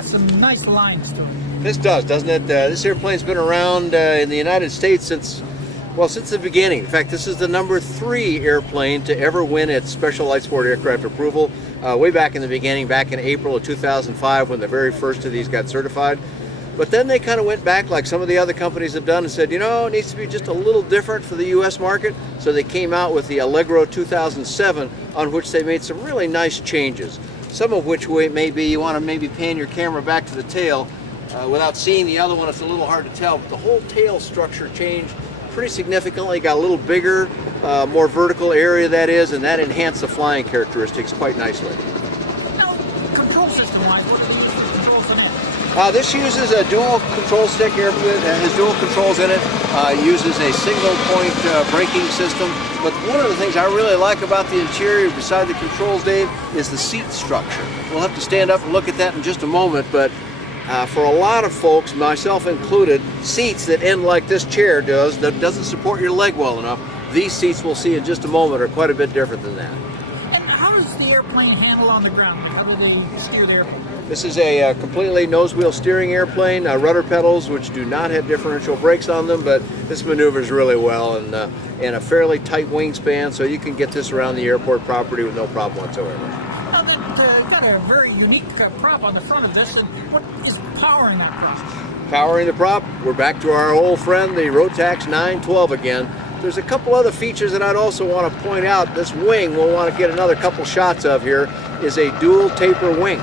got some nice lines to it. This does, doesn't it? This airplane's been around in the United States since the beginning. In fact, this is the #3 airplane to ever win its Special Light Sport Aircraft approval. Way back in the beginning, back in April of 2005, when the very first of these got certified. But then they kind of went back, like some of the other companies have done, and said, you know, it needs to be just a little different for the U.S. market. So they came out with the Allegro 2007, on which they made some really nice changes. Some of which may be, you want to maybe pan your camera back to the tail. Without seeing the other one, it's a little hard to tell, but the whole tail structure changed pretty significantly. Got a little bigger, more vertical area, that is, and that enhanced the flying characteristics quite nicely. Now, control system-wise, what do you use for controls in it? This uses a dual control stick airplane, has dual controls in it, uses a single point braking system. But one of the things I really like about the interior, beside the controls, Dave, is the seat structure. We'll have to stand up and look at that in just a moment, but for a lot of folks, myself included, seats that end like this chair does, that doesn't support your leg well enough, these seats we'll see in just a moment are quite a bit different than that. And how does the airplane handle on the ground? How do they steer the airplane? This is a completely nose wheel steering airplane, rudder pedals which do not have differential brakes on them, but this maneuvers really well, and a fairly tight wingspan, so you can get this around the airport property with no problem whatsoever. Now, that got a very unique prop on the front of this, and what is powering that prop? Powering the prop, we're back to our old friend, the Rotax 912 again. There's a couple other features that I'd also want to point out. This wing we'll want to get another couple shots of here is a dual taper wing.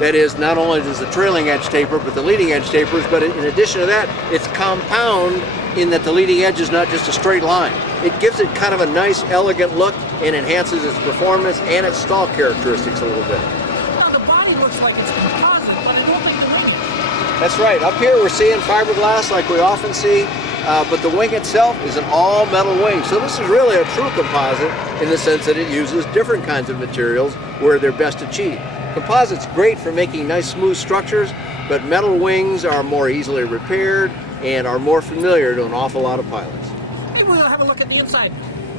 That is, not only does the trailing edge taper, but the leading edge tapers, but in addition to that, it's compound in that the leading edge is not just a straight line. It gives it kind of a nice, elegant look and enhances its performance and its stall characteristics a little bit. Now, the body looks like it's composite, but I don't think the wing is. That's right. Up here we're seeing fiberglass like we often see, but the wing itself is an all-metal wing. So this is really a true composite in the sense that it uses different kinds of materials where they're best achieved. Composite's great for making nice smooth structures, but metal wings are more easily repaired and are more familiar to an awful lot of pilots. Maybe we'll have a look at the inside.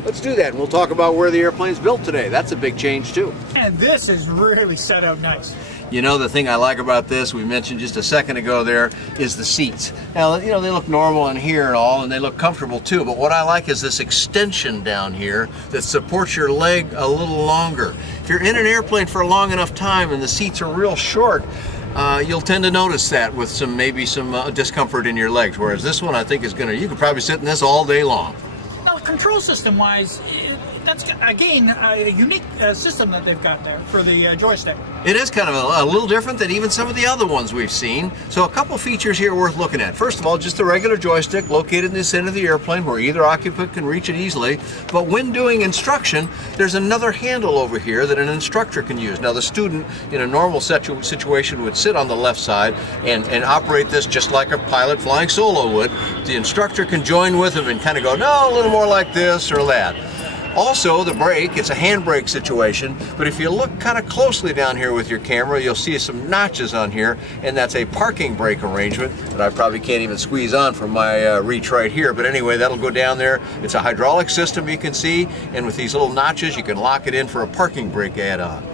Let's do that, and we'll talk about where the airplane's built today. That's a big change too. And this is really set out nice. You know, the thing I like about this, we mentioned just a second ago there, is the seats. Now, you know, they look normal in here and all, and they look comfortable too, but what I like is this extension down here that supports your leg a little longer. If you're in an airplane for a long enough time and the seats are real short, you'll tend to notice that with maybe some discomfort in your legs, whereas this one I think is you could probably sit in this all day long. Now, control system-wise, that's, again, a unique system that they've got there for the joystick. It is kind of a little different than even some of the other ones we've seen. So a couple features here worth looking at. First of all, just a regular joystick located in the center of the airplane where either occupant can reach it easily. But when doing instruction, there's another handle over here that an instructor can use. Now, the student in a normal situation would sit on the left side and operate this just like a pilot flying solo would. The instructor can join with him and kind of go, no, a little more like this or that. Also, the brake, it's a handbrake situation, but if you look kind of closely down here with your camera, you'll see some notches on here, and that's a parking brake arrangement that I probably can't even squeeze on from my reach right here. But anyway, that'll go down there. It's a hydraulic system, you can see, and with these little notches, you can lock it in for a parking brake add-on.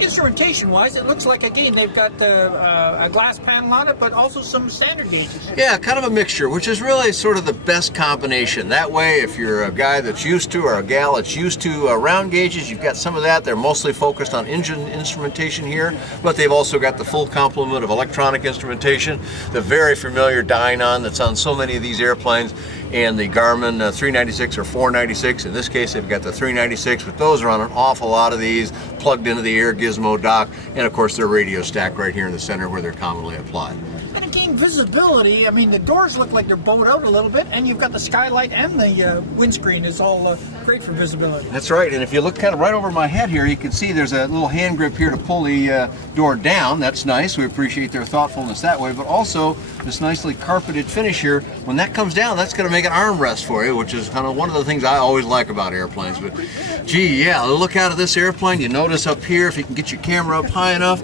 Instrumentation-wise, it looks like, again, they've got a glass panel on it, but also some standard gauges. Yeah, kind of a mixture, which is really sort of the best combination. That way, if you're a guy that's used to, or a gal that's used to round gauges, you've got some of that. They're mostly focused on engine instrumentation here, but they've also got the full complement of electronic instrumentation, the very familiar Dynon that's on so many of these airplanes, and the Garmin 396 or 496. In this case, they've got the 396, but those are on an awful lot of these, plugged into the Air Gizmo dock, and of course their radio stack right here in the center where they're commonly applied. And again, visibility, I mean, the doors look like they're bowed out a little bit, and you've got the skylight and the windscreen is all great for visibility. That's right, and if you look kind of right over my head here, you can see there's a little hand grip here to pull the door down. That's nice. We appreciate their thoughtfulness that way, but also this nicely carpeted finish here. When that comes down, that's going to make an armrest for you, which is kind of one of the things I always like about airplanes. But gee, yeah, look out of this airplane. You notice up here, if you can get your camera up high enough,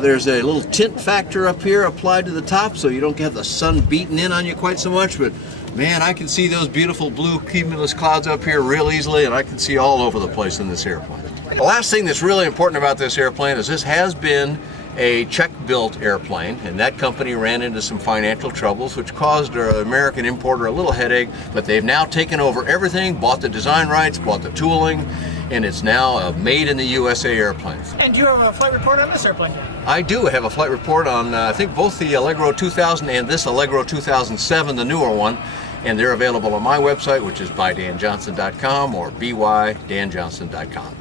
there's a little tint factor up here applied to the top, so you don't get the sun beating in on you quite so much. But man, I can see those beautiful blue cumulus clouds up here real easily, and I can see all over the place in this airplane. The last thing that's really important about this airplane is this has been a Czech-built airplane, and that company ran into some financial troubles, which caused an American importer a little headache, but they've now taken over everything, bought the design rights, bought the tooling, and it's now a made in the USA airplane. And do you have a flight report on this airplane? I do have a flight report on, I think, both the Allegro 2000 and this Allegro 2007, the newer one, and they're available on my website, which is bydanjohnson.com or bydanjohnson.com.